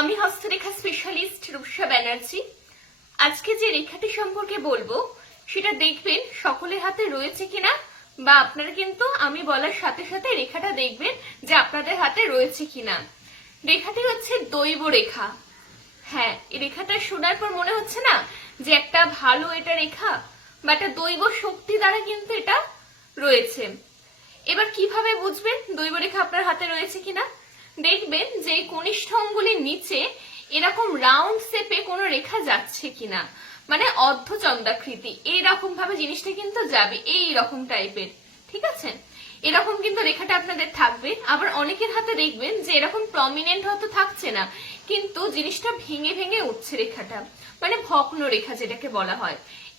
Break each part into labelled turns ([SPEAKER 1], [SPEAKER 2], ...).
[SPEAKER 1] আমি হস্তরেখা স্পেশালিস্ট রূপসা ব্যানার্জি। আজকে যে রেখাটি সম্পর্কে বলব, সেটা দেখবেন সকলের হাতে রয়েছে কিনা, বা আপনারা কিন্তু আমি বলার সাথে সাথে রেখাটা দেখবেন যে আপনাদের হাতে রয়েছে কিনা। রেখাটি হচ্ছে দৈব রেখা। হ্যাঁ এই রেখাটা শোনার পর মনে হচ্ছে না যে একটা ভালো এটা রেখা, বা একটা দৈব শক্তি দ্বারা কিন্তু এটা রয়েছে। এবার কীভাবে বুঝবেন দৈব রেখা আপনার হাতে রয়েছে কিনা? দেখবেন যে কনিষ্ঠ অঙ্গুলির নিচে এরকম রাউন্ড শেপে কোনো রেখা যাচ্ছে কিনা। মানে অর্ধচন্দ্রাকৃতি। এইরকম ভাবে জিনিসটা কিন্তু যাবে। এই রকম টাইপের। ঠিক আছে? এরকম কিন্তু রেখাটা আপনাদের থাকবে। আবার অনেকের হাতে দেখবেন যে এরকম প্রমিনেন্ট হয়তো থাকছে না। কিন্তু জিনিসটা ভেঙে ভেঙে উঠছে রেখাটা। মানে ভগ্ন রেখা যেটাকে বলা হয়।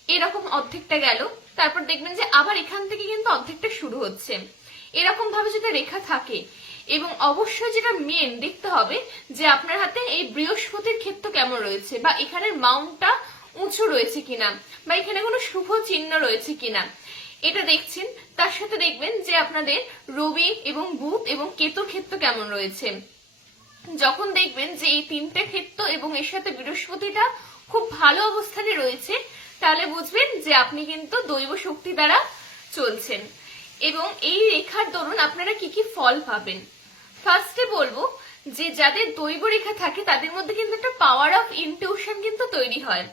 [SPEAKER 1] এরকম অর্ধেকটা গেল। তারপর দেখবেন যে আবার এখান থেকে কিন্তু অর্ধেকটা শুরু হচ্ছে। এরকম ভাবে যদি রেখা থাকে, এবং অবশ্যই যেটা মেন দেখতে হবে যে আপনার হাতে এই বৃহস্পতির ক্ষেত্র কেমন রয়েছে, বা এখানের মাউন্টটা উঁচু রয়েছে কিনা, বা এখানে কোনো শুভ চিহ্ন রয়েছে কিনা। এটা দেখছেন, তার সাথে দেখবেন যে আপনাদের রবি এবং বুধ এবং কেতুর ক্ষেত্র কেমন রয়েছে। যখন দেখবেন যে এই তিনটে ক্ষেত্র এবং এর সাথে বৃহস্পতিটা খুব ভালো অবস্থানে রয়েছে, তাহলে বুঝবেন যে আপনি কিন্তু দৈব শক্তি দ্বারা চলছেন। এবং এই রেখার দরুন আপনারা কি কি ফল পাবেন? ফার্স্টে বলব যে, যাদের দৈব রেখা থাকে, তাদের মধ্যে কিন্তু একটা পাওয়ার অফ ইনটিউশন কিন্তু তৈরি হয়।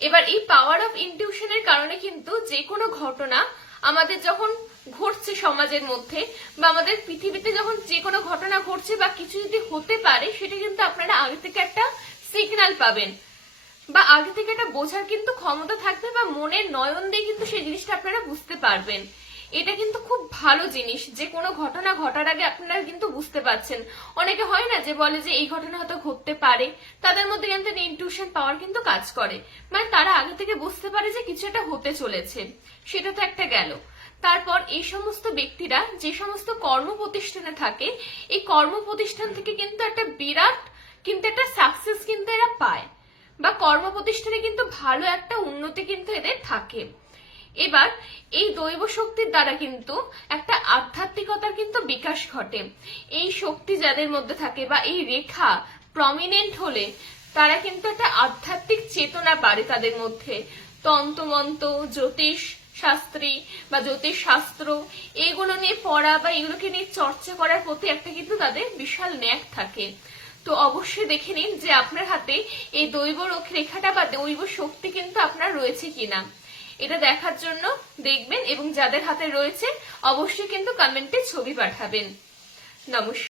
[SPEAKER 1] এবার এই পাওয়ার অফ ইনটিউশনের কারণে কিন্তু যে কোনো ঘটনা আমাদের যখন ঘটছে সমাজের মধ্যে বা আমাদের পৃথিবীতে যখন যে কোনো ঘটনা ঘটছে বা কিছু যদি হতে পারে, সেটা কিন্তু আপনারা আগে থেকে একটা সিগন্যাল পাবেন। বা আগে থেকে একটা বোঝার কিন্তু ক্ষমতা থাকবে বা মনের নয়ন দিয়ে কিন্তু সেই জিনিসটা আপনারা বুঝতে পারবেন। এটা কিন্তু খুব ভালো জিনিস। যে কোনো ঘটনা ঘটার আগে আপনারা কিন্তু বুঝতে পারছেন। অনেকে হয় না যে বলে যে এই ঘটনা হয়তো ঘটতে পারে। তাদের মধ্যে কিন্তু ইনটিউশন পাওয়ার কিন্তু কাজ করে। মানে তারা আগে থেকে বুঝতে পারে যে কিছু একটা হতে চলেছে। সেটা তো একটা গেল। তারপর এই সমস্ত ব্যক্তিরা যে সমস্ত কর্ম প্রতিষ্ঠানে থাকে, এই কর্ম প্রতিষ্ঠান থেকে কিন্তু একটা বিরাট কিন্তু একটা সাকসেস কিন্তু এরা পায়। বা কর্ম প্রতিষ্ঠানে কিন্তু ভালো একটা উন্নতি কিন্তু এদের থাকে। এবার এই দৈব শক্তির দ্বারা কিন্তু একটা আধ্যাত্মিকতার কিন্তু বিকাশ ঘটে। এই শক্তি যাদের মধ্যে থাকে বা এই রেখা প্রমিনেন্ট হলে তারা কিন্তু একটা আধ্যাত্মিক চেতনা বাড়ে তাদের মধ্যে। তন্ত্রমন্ত্র, জ্যোতিষ শাস্ত্রী বা জ্যোতিষ শাস্ত্র, এগুলো নিয়ে পড়া বা এগুলোকে নিয়ে চর্চা করার প্রতি একটা কিন্তু তাদের বিশাল ন্যাক থাকে। তো অবশ্যই দেখে নিন যে আপনার হাতে এই দৈব রেখাটা বা দৈব শক্তি কিন্তু আপনার রয়েছে কিনা। এটা দেখার জন্য দেখবেন এবং যাদের হাতে রয়েছে অবশ্যই কিন্তু কমেন্টে ছবি পাঠাবেন। নমস্কার।